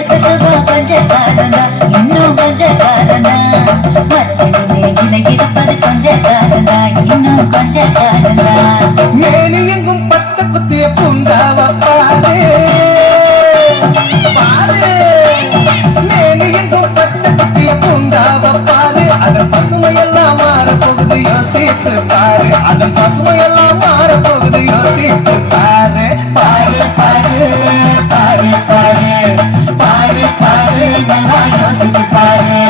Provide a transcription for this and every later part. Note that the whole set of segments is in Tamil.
கொடுத்த சுகம் கொஞ்ச காலந்தா இன்னும் கொஞ்ச காலந்தா மத்தியிலே இலை இருப்பது கொஞ்ச காலந்தா இன்னும் கொஞ்ச காலந்தா மேனி எங்கும் பச்சை குத்திய பூண்டாவ பாரு பாரு மேனி எங்கும் பச்சை குத்திய பூண்டாவ பாரு அதன் பசுமையெல்லாம் மாறப்போகுது யோசித்து பாரு அதன் பசுமையெல்லாம் மாறப்போகுது யோசித்து பாரு பாரு பாரு பாரு பாரு பாரு பாரு நல்லா யோசித்து பாரு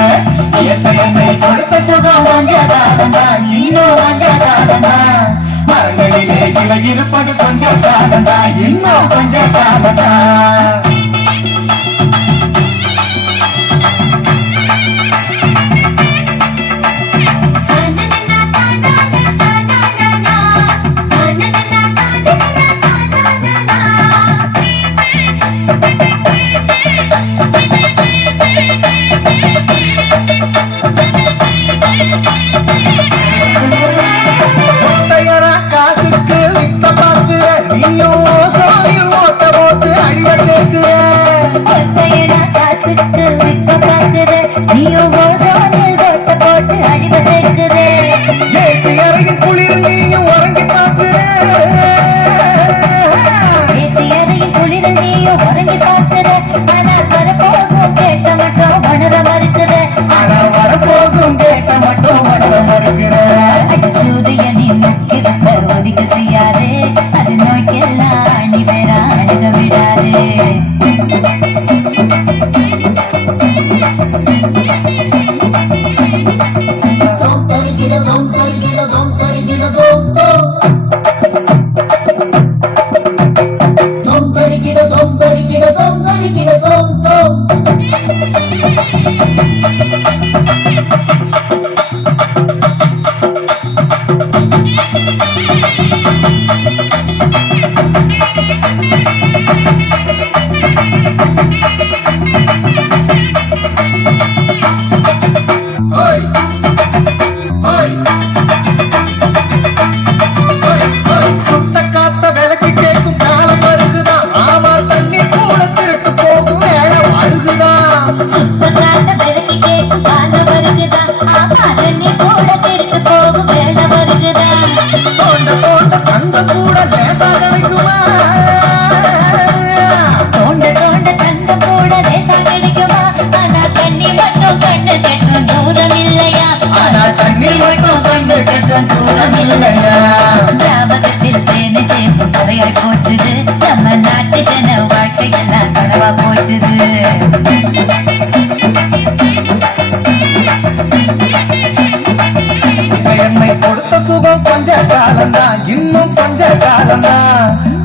என்னை கொடுத்த சுகம் கொஞ்ச காலந்தா இன்னும் கொஞ்ச காலந்தா மரங்களிலே இலை இருப்பது கொஞ்ச காலந்தா இன்னும் கொஞ்ச காலந்தா சூரியனின் முக்கிரத்தை ஒதுக்க செய்யாதே அது நோய்க்கெல்லாம் அணி வேற அணுக விடாதே ஞாபகத்தில் தேனை சேர்க்கும் கதையாய் போச்சுது நம்ம நாட்டு ஜன வாழ்க்கையெல்லாம் கனவா போச்சுது என்னை கொடுத்த சுகம் கொஞ்ச காலந்தா இன்னும் கொஞ்ச காலந்தா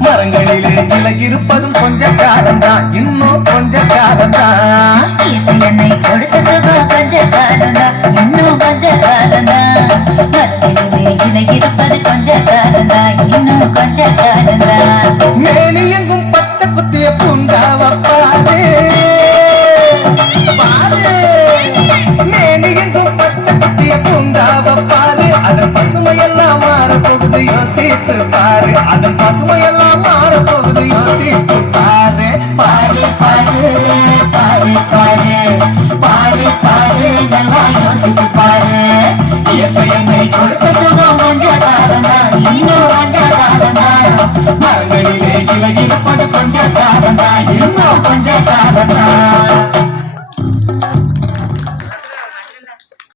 மரங்களிலே இலை இருப்பதும் கொஞ்ச காலந்தா இன்னும் கொஞ்ச காலந்தா என்னை கொடுத்த சுகம் கொஞ்ச காலந்தா இன்னும் கொஞ்ச காலந்தா மத்தியிலே இலை இருப்பது கொஞ்ச காலந்தா இன்னும் கொஞ்ச காலந்தா மேனி எங்கும் பச்சை குத்திய பூண்டாவ பாரு பாரு மேனி எங்கும் பச்சை குத்திய பூண்டாவ பாரு அதன் பசுமையெல்லாம் மாறப்போகுது யோசித்து பாரு அதன் பசுமையெல்லாம் மாறப்போகுது